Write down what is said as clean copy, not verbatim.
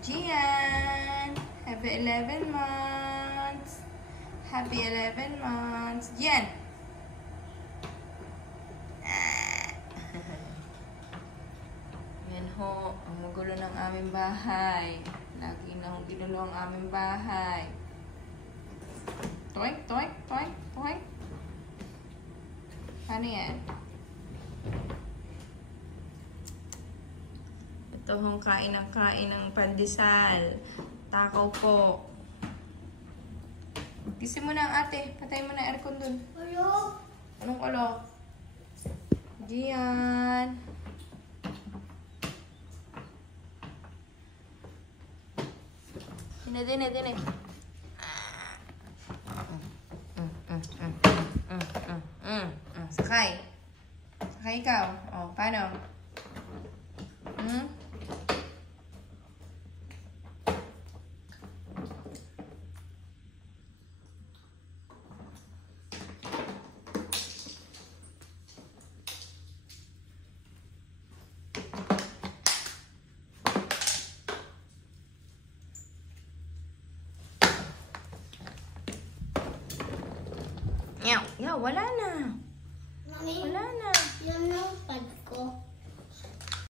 Gian, happy 11 months. Happy 11 months. Gian. Yan ho, ang magulo ng aming bahay. Lagi na ho ginulo ang aming bahay. Toink, toink, toink, toink. Ano yan? Ito hong kain ng pandesal. Takaw po. Gising mo na ang ate. Patay mo na aircon dun. Hello? Anong kulog? Gian. Dine. Sakay. Sakay ikaw. O, paano? Yaw, wala na. Mami, Wala na. yan ang pad ko.